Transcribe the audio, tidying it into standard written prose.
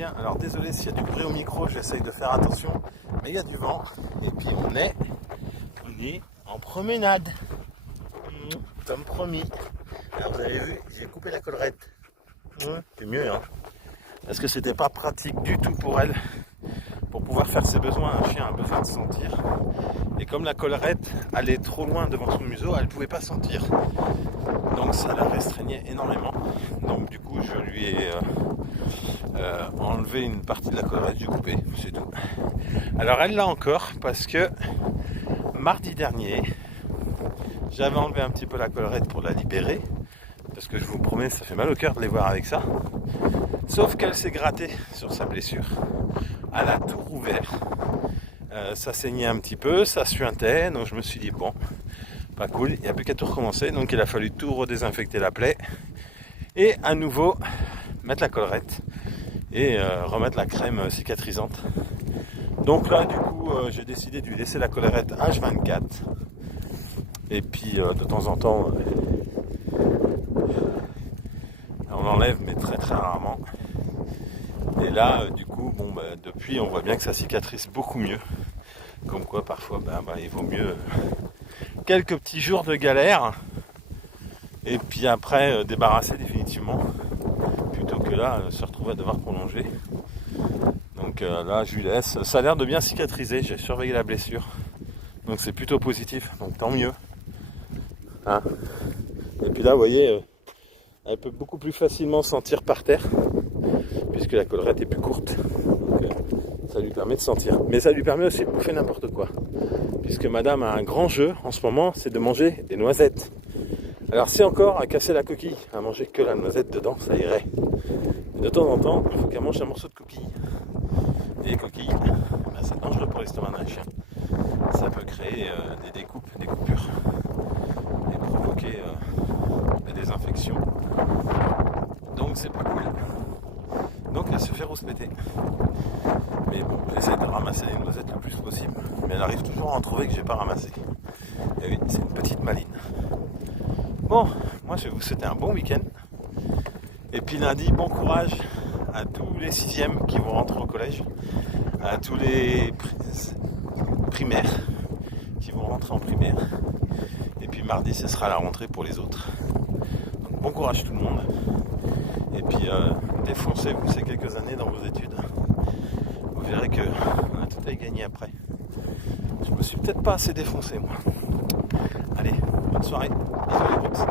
bien. Alors désolé s'il y a du bruit au micro, j'essaye de faire attention, mais il y a du vent. Et puis on est en promenade. Comme promis. Alors vous avez vu, j'ai coupé la collerette. C'est mieux, hein. Parce que c'était pas pratique du tout pour elle. Pour pouvoir faire ses besoins, un chien a besoin de sentir. Et comme la collerette allait trop loin devant son museau, elle ne pouvait pas sentir. Donc ça la restreignait énormément. Donc du coup je lui ai enlevé une partie de la collerette, j'ai coupé, c'est tout. Alors elle l'a encore parce que mardi dernier, j'avais enlevé un petit peu la collerette pour la libérer. Parce que je vous promets, ça fait mal au cœur de les voir avec ça. Sauf qu'elle s'est grattée sur sa blessure. Elle a tout rouvert. Ça saignait un petit peu, ça suintait. Donc je me suis dit, bon, pas cool, il n'y a plus qu'à tout recommencer. Donc il a fallu tout redésinfecter la plaie. Et à nouveau, mettre la collerette. Et remettre la crème cicatrisante. Donc là, du coup, j'ai décidé de lui laisser la collerette H24. Et puis, de temps en temps... on l'enlève mais très très rarement. Et là du coup depuis on voit bien que ça cicatrise beaucoup mieux. Comme quoi parfois il vaut mieux quelques petits jours de galère et puis après débarrasser définitivement plutôt que là se retrouver à devoir prolonger. Donc là je lui laisse. Ça a l'air de bien cicatriser, j'ai surveillé la blessure. Donc c'est plutôt positif, donc tant mieux. Hein. Et puis là vous voyez elle peut beaucoup plus facilement sentir par terre puisque la collerette est plus courte. Donc, ça lui permet de sentir. Mais ça lui permet aussi de bouffer n'importe quoi. Puisque madame a un grand jeu en ce moment, c'est de manger des noisettes. Alors si encore à casser la coquille, à manger que la noisette dedans, ça irait. Mais de temps en temps, il faut qu'elle mange un morceau de coquille. Et les coquilles, c'est dangereux pour l'estomac d'un chien. Ça peut créer des découpes, des coupures. Et provoquer des infections. Donc c'est pas cool. Donc elle se fait rouspéter. Mais bon, j'essaie de ramasser les noisettes le plus possible. Mais elle arrive toujours à en trouver que j'ai pas ramassé. Et oui, c'est une petite maline. Bon, moi je vais vous souhaiter un bon week-end. Et puis lundi, bon courage à tous les 6e qui vont rentrer au collège. À tous les primaires qui vont rentrer en primaire. Et puis mardi, ce sera la rentrée pour les autres. Donc bon courage tout le monde. Et puis défoncez-vous ces quelques années dans vos études. Vous verrez que on a tout à y gagner après. Je me suis peut-être pas assez défoncé moi. Allez, bonne soirée. Bisous les potes.